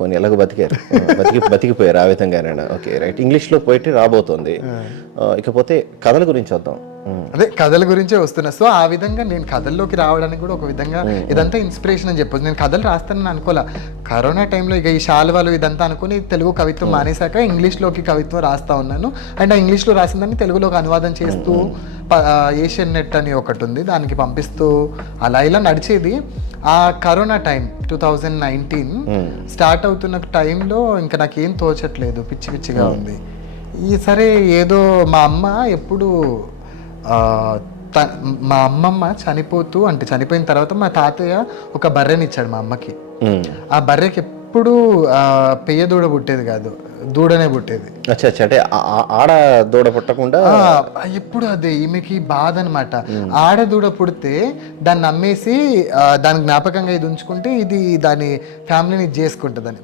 కొన్ని ఎలాగో బతికారు. బతికి బతికిపోయారు ఆ విధంగానైనా. Okay right. ఇంగ్లీష్లో పోయిటరీ రాబోతోంది. ఇకపోతే కథల గురించి వద్దాం. అదే కథల గురించే వస్తున్నా. సో ఆ విధంగా నేను కథల్లోకి రావడానికి కూడా ఒక విధంగా ఇదంతా ఇన్స్పిరేషన్ అని చెప్పొచ్చు. నేను కథలు రాస్తానని అనుకోలే. కరోనా టైంలో ఇక ఈ శాలువాలు ఇదంతా అనుకుని తెలుగు కవిత్వం మానేశాక ఇంగ్లీష్లోకి కవిత్వం రాస్తా ఉన్నాను. అండ్ ఆ ఇంగ్లీష్లో రాసిందని తెలుగులోకి అనువాదం చేస్తూ ఏషియన్ నెట్ అని ఒకటి ఉంది. దానికి పంపిస్తూ అలా ఇలా నడిచేది. ఆ corona time two thousand nineteen start అవుతున్న టైంలో ఇంకా నాకేం తోచట్లేదు. పిచ్చి పిచ్చిగా ఉంది. ఈ సరే ఏదో మా అమ్మ ఎప్పుడు మా అమ్మమ్మ చనిపోతూ అంటే చనిపోయిన తర్వాత మా తాతయ్య ఒక బర్రెని ఇచ్చాడు మా అమ్మకి. ఉమ్. ఆ బర్రెకి ఎప్పుడు పెయ్య దూడ పుట్టేది కాదు. దూడనే పుట్టేది. అచ్చా అచ్చా. అంటే ఆడ దూడ పుట్టకుండా ఎప్పుడు అదే ఈమెకి బాధ అనమాట ఆడ దూడ పుడితే దాన్ని అమ్మేసి దాని జ్ఞాపకంగా ఇది ఉంచుకుంటే ఇది దాని ఫ్యామిలీని చేసుకుంటుందని.